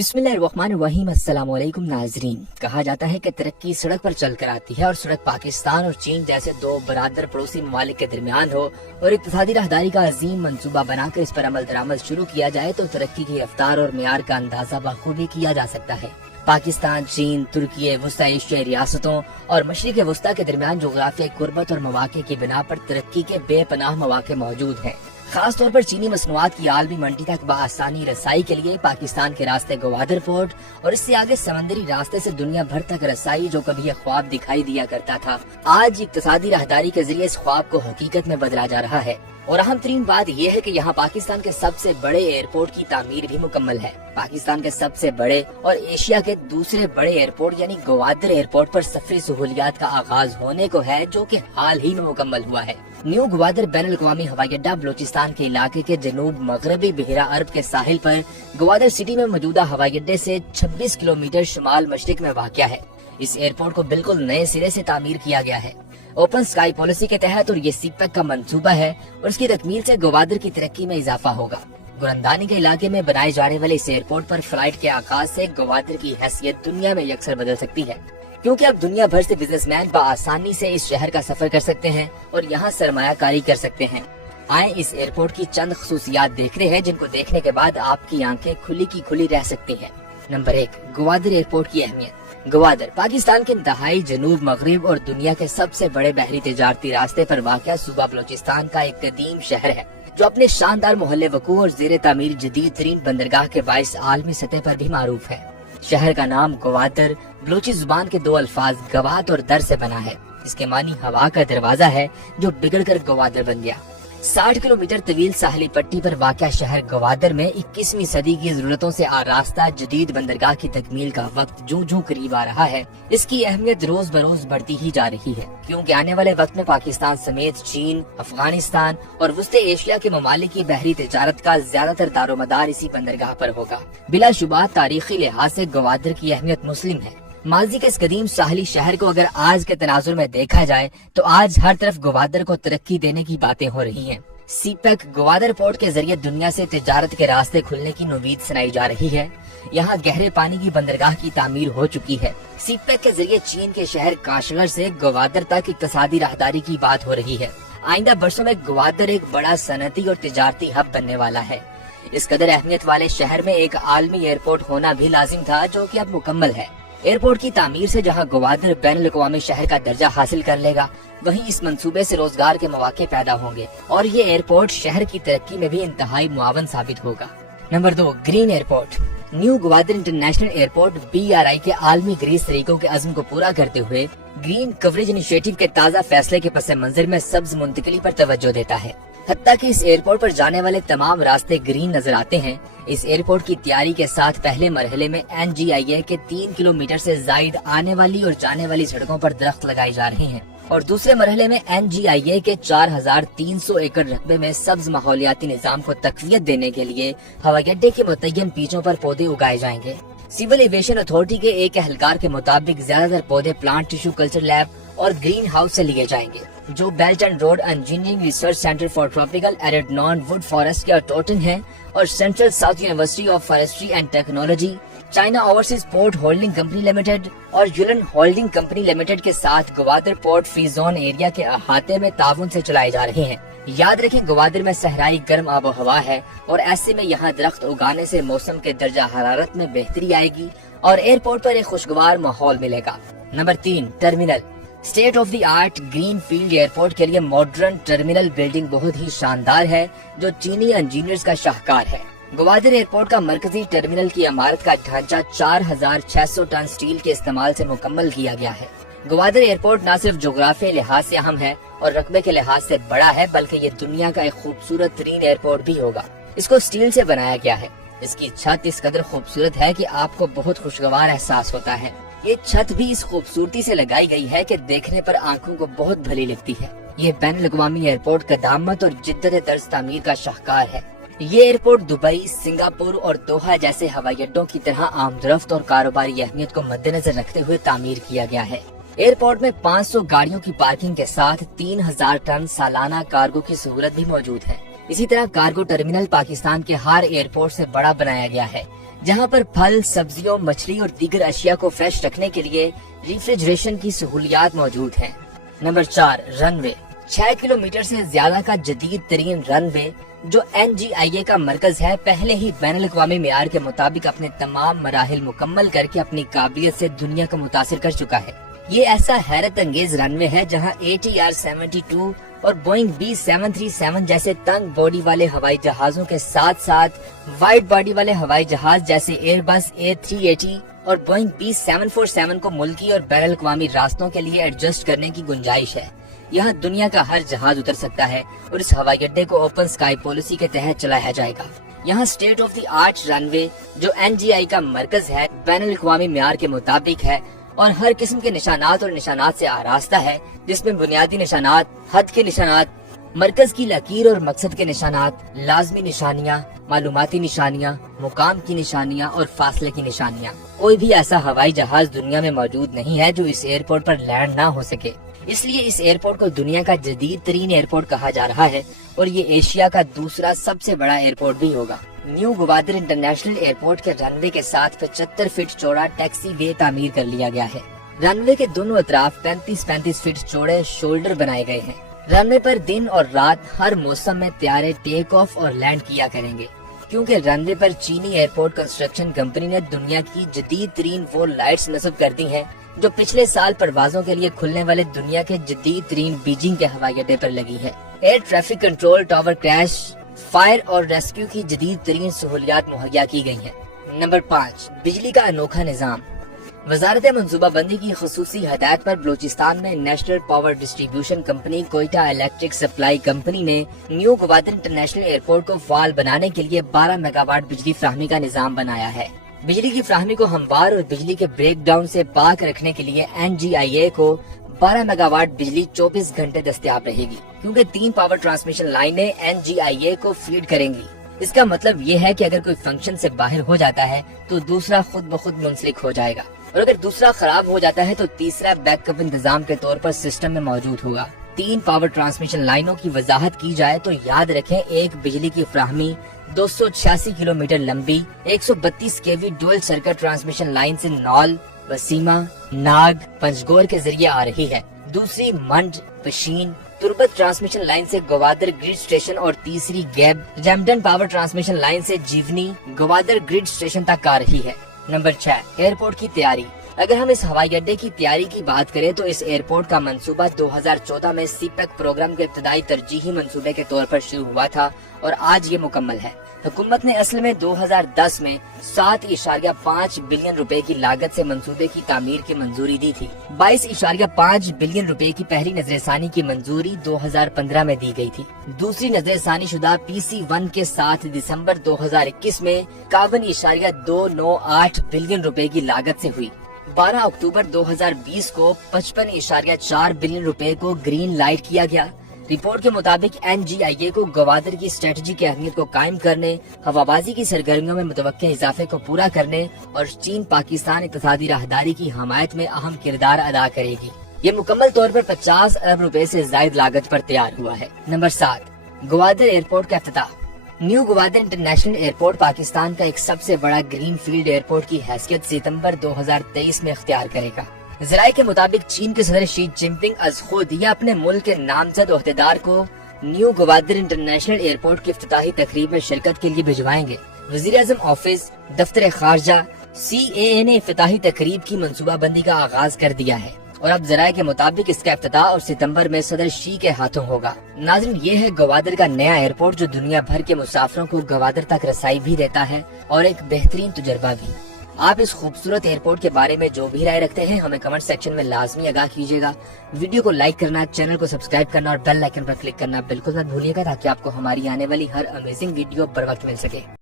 बिस्मिल्लाहिर्रहमानिर्रहीम। अस्सलाम वालेकुम नाजरीन। कहा जाता है कि तरक्की सड़क पर चल कर आती है और सड़क पाकिस्तान और चीन जैसे दो बरादर पड़ोसी ममालिक के दरमियान हो और इक्तिसादी राहदारी का अजीम मंसूबा बनाकर इस पर अमल दरामद शुरू किया जाए तो तरक्की की रफ्तार और मेयार का अंदाजा बखूबी किया जा सकता है। पाकिस्तान, चीन, तुर्की, वस्ता एशियाई रियासतों और मशरिक वस्ता के दरमियान जोग्राफियाई कुर्बत और मौके की बिना पर तरक्की के बेपनाह मौके मौजूद हैं। खास तौर पर चीनी मसनूआत की आलमी मंडी तक बआसानी रसाई के लिए पाकिस्तान के रास्ते गवादर पोर्ट और इससे आगे समंदरी रास्ते से दुनिया भर तक रसाई जो कभी ये ख्वाब दिखाई दिया करता था, आज इक्तिसादी राहदारी के जरिए इस ख्वाब को हकीकत में बदला जा रहा है। और अहम तरीन बात यह है कि यहाँ पाकिस्तान के सबसे बड़े एयरपोर्ट की तामीर भी मुकम्मल है। पाकिस्तान के सबसे बड़े और एशिया के दूसरे बड़े एयरपोर्ट यानी गवादर एयरपोर्ट पर सफरी सहूलियात का आगाज होने को है, जो कि हाल ही में मुकम्मल हुआ है। न्यू गवादर बैनुल अक़वामी हवाई अड्डा बलूचिस्तान के इलाके के जनूब मगरबी बहरा अरब के साहिल पर गवादर सिटी में मौजूदा हवाई अड्डे से 26 किलोमीटर शुमाल मशरिक में वाक़या है। इस एयरपोर्ट को बिल्कुल नए सिरे से तामीर किया गया है ओपन स्काई पॉलिसी के तहत और ये सीपैक का मंसूबा है और इसकी तकमील से गवादर की तरक्की में इजाफा होगा। गुरंदानी के इलाके में बनाए जाने वाले इस एयरपोर्ट पर फ्लाइट के आगाज से गवादर की हैसियत दुनिया में यकसर बदल सकती है, क्योंकि अब दुनिया भर से बिजनेसमैन बआसानी से इस शहर का सफर कर सकते हैं और यहाँ सरमायाकारी कर सकते हैं। आए इस एयरपोर्ट की चंद खसूसियात देख रहे हैं जिनको देखने के बाद आपकी आंखें खुली की खुली रह सकती हैं। नंबर 1, गवादर एयरपोर्ट की अहमियत। गवादर पाकिस्तान के इंतहाई जनूब मगरिब और दुनिया के सबसे बड़े बहरी तिजारती रास्ते पर वाक़या सूबा बलूचिस्तान का एक कदीम शहर है, जो अपने शानदार मोहल्ले वकू और जेर तामीर जदीद तरीन बंदरगाह के बाइस आलमी सतह पर भी मारूफ है। शहर का नाम गवादर बलूची जुबान के दो अल्फाज गवात और दर से बना है। इसके मानी हवा का दरवाजा है, जो बिगड़ कर गवादर बन गया। 60 किलोमीटर तवील साहली पट्टी पर वाक़या शहर गवादर में 21वीं सदी की जरूरतों से आरास्ता जदीद बंदरगाह की तकमील का वक्त जो जो करीब आ रहा है, इसकी अहमियत रोज बरोज बढ़ती ही जा रही है, क्योंकि आने वाले वक्त में पाकिस्तान समेत चीन, अफगानिस्तान और वस्ते एशिया के ममालिक की बहरी तिजारत का ज्यादातर दारोमदार इसी बंदरगाह पर होगा। बिलाशुबा तारीखी लिहाज से गवादर की अहमियत मुस्लिम है। माजी के इस कदीम साहली शहर को अगर आज के तनाजुर में देखा जाए तो आज हर तरफ गवादर को तरक्की देने की बातें हो रही हैं। सीपैक गवादर पोर्ट के जरिए दुनिया से तिजारत के रास्ते खुलने की उम्मीद सुनाई जा रही है। यहाँ गहरे पानी की बंदरगाह की तामीर हो चुकी है। सीपैक के जरिए चीन के शहर काशगर से गवादर तक इक्तिसादी राहदारी की बात हो रही है। आइंदा बरसों में गवादर एक बड़ा सनती और तिजारती हब बनने वाला है। इस कदर अहमियत वाले शहर में एक आलमी एयरपोर्ट होना भी लाजिम था, जो कि अब मुकम्मल है। एयरपोर्ट की तामीर से जहां गवादर बैनुल अक़वामी शहर का दर्जा हासिल कर लेगा, वहीं इस मंसूबे से रोजगार के मौके पैदा होंगे और ये एयरपोर्ट शहर की तरक्की में भी इंतहाई मुआवन साबित होगा। Number 2, green airport. New Gwadar international airport BRI के आलमी ग्रीस तरीकों के अज़्म को पूरा करते हुए ग्रीन कवरेज इनिशिएटिव के ताज़ा फैसले के पस मंजर में सब्ज मुंतकली पर तवज्जो देता है। हत्ता कि इस एयरपोर्ट पर जाने वाले तमाम रास्ते ग्रीन नजर आते हैं। इस एयरपोर्ट की तैयारी के साथ पहले मरहले में NGIA के 3 किलोमीटर से जायद आने वाली और जाने वाली सड़कों पर दरख्त लगाए जा रहे हैं और दूसरे मरहले में NGIA के 4300 एकड़ रकबे में सब्ज माहौलियाती निजाम को तकवियत देने के लिए हवाई अड्डे के मुतय्यन पीचों पर पौधे उगाए जाएंगे। सिविल एविएशन अथॉरिटी के एक एहलकार के मुताबिक ज्यादातर पौधे प्लांट टिश्यू कल्चर लैब और ग्रीन हाउस से लिए जाएंगे, जो belt and road engineering research centre for tropical arid non would forest के टोटन है और central south university of forestry and technology, China overseas port holding company limited और यूलन holding company limited के साथ Gwadar port free zone area के अहाते में ताउन से चलाए जा रहे हैं। याद रखें, गवादर में सहराई गर्म आबो हवा है और ऐसे में यहाँ दरख्त उगाने से मौसम के दर्जा हरारत में बेहतरी आएगी और एयरपोर्ट पर एक खुशगवार माहौल मिलेगा। Number 3, terminal. State of the art green field airport के लिए मॉडर्न टर्मिनल बिल्डिंग बहुत ही शानदार है, जो चीनी इंजीनियर्स का शाहकार है। गवादर एयरपोर्ट का मरकजी टर्मिनल की इमारत का ढांचा 4600 टन स्टील के इस्तेमाल से मुकम्मल किया गया है। गवादर एयरपोर्ट न सिर्फ जोग्राफियाई लिहाज से अहम है और रकबे के लिहाज से बड़ा है, बल्कि ये दुनिया का एक खूबसूरत तरीन एयरपोर्ट भी होगा। इसको स्टील से बनाया गया है। इसकी छत इस कदर खूबसूरत है कि आपको बहुत खुशगवार एहसास होता है। ये छत भी इस खूबसूरती से लगाई गई है कि देखने पर आंखों को बहुत भली लगती है। ये बैनुल अक़वामी एयरपोर्ट कदामत और जिद्दत तर्ज तामीर का शाहकार है। ये एयरपोर्ट दुबई, सिंगापुर और दोहा जैसे हवाई अड्डों की तरह आमदरफ्त और कारोबारी अहमियत को मद्देनजर रखते हुए तामीर किया गया है। एयरपोर्ट में 500 गाड़ियों की पार्किंग के साथ 3000 टन सालाना कार्गो की सहूलत भी मौजूद है। इसी तरह कार्गो टर्मिनल पाकिस्तान के हर एयरपोर्ट से बड़ा बनाया गया है। जहां पर फल, सब्जियों, मछली और दीगर अशिया को फ्रेश रखने के लिए रेफ्रिजरेशन की सहूलियात मौजूद हैं। Number 4, runway. 6 किलोमीटर से ज्यादा का जदीद तरीन रनवे जो NGIA का मरकज है, पहले ही बैनुल अक़वामी मेयार के मुताबिक अपने तमाम मराहिल मुकम्मल करके अपनी काबिलियत से दुनिया को मुतासिर कर चुका है। ये ऐसा हैरत अंगेज रनवे है जहां ATR 72 और बोइंग B737 जैसे तंग बॉडी वाले हवाई जहाजों के साथ साथ वाइड बॉडी वाले हवाई जहाज जैसे एयरबस A380 और बोइंग B747 को मुल्की और बैनुल अक़वामी रास्तों के लिए एडजस्ट करने की गुंजाइश है। यहाँ दुनिया का हर जहाज उतर सकता है और इस हवाई अड्डे को ओपन स्काई पॉलिसी के तहत चलाया जाएगा। यहाँ state of the art runway जो NGI का मरकज है, बैनुल अक़वामी मेयार के मुताबिक है और हर किस्म के निशानात और निशानात से आरास्ता है, जिसमें बुनियादी निशानात, हद के निशानात, मरकज की लकीर और मकसद के निशानात, लाजमी निशानियाँ, मालूमाती निशानियाँ, मुकाम की निशानियाँ और फासले की निशानियाँ। कोई भी ऐसा हवाई जहाज दुनिया में मौजूद नहीं है जो इस एयरपोर्ट पर लैंड ना हो सके। इसलिए इस एयरपोर्ट को दुनिया का जदीद तरीन एयरपोर्ट कहा जा रहा है और ये एशिया का दूसरा सबसे बड़ा एयरपोर्ट भी होगा। न्यू ग्वादर इंटरनेशनल एयरपोर्ट के रनवे के साथ 75 फीट चौड़ा टैक्सी वे तामीर कर लिया गया है। रनवे के दोनों अतराफ 35-35 फीट चौड़े शोल्डर बनाए गए हैं। रनवे पर दिन और रात हर मौसम में त्यारे टेक ऑफ और लैंड किया करेंगे, क्योंकि रनवे पर चीनी एयरपोर्ट कंस्ट्रक्शन कंपनी ने दुनिया की जदीद तरीन वो लाइट्स नस्ब कर दी हैं जो पिछले साल परवाजों के लिए खुलने वाले दुनिया के जदीद तरीन बीजिंग के हवाई अड्डे पर लगी है। Air traffic control tower, crash, fire और रेस्क्यू की जदीद तरीन सहूलियात मुहैया की गई हैं। नंबर 5, बिजली का अनोखा निजाम। वजारत मनसूबाबंदी की खसूसी हदायत पर बलूचिस्तान में national power distribution company Quetta electric supply company ने न्यू ग्वादर इंटरनेशनल एयरपोर्ट को फाल बनाने के लिए 12 मेगावाट बिजली फ्राहमी का निजाम बनाया है। बिजली की फ्राहमी को हमवार और बिजली के ब्रेक डाउन से पाक रखने के लिए NGIA को 12 मेगावाट बिजली 24 घंटे दस्तयाब रहेगी, क्योंकि 3 पावर ट्रांसमिशन लाइनें NGIA को फीड करेंगी। इसका मतलब ये है कि अगर कोई फंक्शन से बाहर हो जाता है तो दूसरा खुद ब खुद मुंसलिक हो जाएगा, और अगर दूसरा खराब हो जाता है तो तीसरा बैकअप इंतजाम के तौर पर सिस्टम में मौजूद होगा। 3 पावर ट्रांसमिशन लाइनों की वजाहत की जाए तो याद रखें, एक बिजली की फ्राहमी 286 किलोमीटर लंबी 132 kV dual circuit transmission line से नौल, वसीमा, नाग, पंजगोर के जरिए आ रही है। दूसरी मंड, पशीन, तुर्बत ट्रांसमिशन लाइन से ग्वादर ग्रिड स्टेशन और तीसरी गैब, जैमडन पावर ट्रांसमिशन लाइन से जीवनी, ग्वादर ग्रिड स्टेशन तक आ रही है। नंबर 6, एयरपोर्ट की तैयारी। अगर हम इस हवाई अड्डे की तैयारी की बात करें तो इस एयरपोर्ट का मंसूबा 2014 में CPEC प्रोग्राम के इब्तदाई तरजीही मंसूबे के तौर पर शुरू हुआ था और आज ये मुकम्मल है। हुकूमत ने असल में 2010 में 7.5 बिलियन रुपए की लागत से मंसूबे की तामीर की मंजूरी दी थी। 22.5 बिलियन रुपए की पहली नजरसानी की मंजूरी 2015 में दी गई थी। दूसरी नजरसानी शुदा PC1 के साथ दिसंबर 2021 में 51.298 बिलियन रुपए की लागत से हुई। 12 अक्टूबर 2020 को 55.4 बिलियन रुपए को ग्रीन लाइट किया गया। रिपोर्ट के मुताबिक NGIA को ग्वादर की स्ट्रेटजी की अहमियत को कायम करने, हवाबाजी की सरगर्मियों में मुतवक्के इजाफे को पूरा करने और चीन पाकिस्तान इक़्तिसादी राहदारी की हमायत में अहम किरदार अदा करेगी। ये मुकम्मल तौर पर 50 अरब रुपए से जायद लागत पर तैयार हुआ है। नंबर 7, ग्वादर एयरपोर्ट का इफ्तिताह। New Gwadar international airport Pakistan का एक सबसे बड़ा ग्रीन फील्ड एयरपोर्ट की हैसियत सितंबर 2023 में इख्तियार करेगा। ज़राए के मुताबिक चीन के सदर शी जिनपिंग अज खुद या अपने मुल्क के नामजद ओहदेदार को न्यू ग्वादर इंटरनेशनल एयरपोर्ट की इफ्तिताही तकरीब में शिरकत के लिए भिजवाएंगे। वज़ीर-ए-आज़म ऑफिस, दफ्तर खारजा, CAA ने इफ्तिताही तकरीब की मंसूबाबंदी का आगाज कर दिया है और अब ज़राए के मुताबिक इसका इफ्तिताह और सितंबर में सदर शी के हाथों होगा। नाज़रीन, ये है ग्वादर का नया एयरपोर्ट जो दुनिया भर के मुसाफिरों को ग्वादर तक रसाई भी देता है और एक बेहतरीन तजुर्बा भी। आप इस खूबसूरत एयरपोर्ट के बारे में जो भी राय रखते हैं हमें कमेंट सेक्शन में लाजमी आगाह कीजिएगा। वीडियो को लाइक करना, चैनल को सब्सक्राइब करना और बेल आइकन पर क्लिक करना बिल्कुल मत भूलिएगा, ताकि आपको हमारी आने वाली हर अमेजिंग वीडियो बर वक्त मिल सके।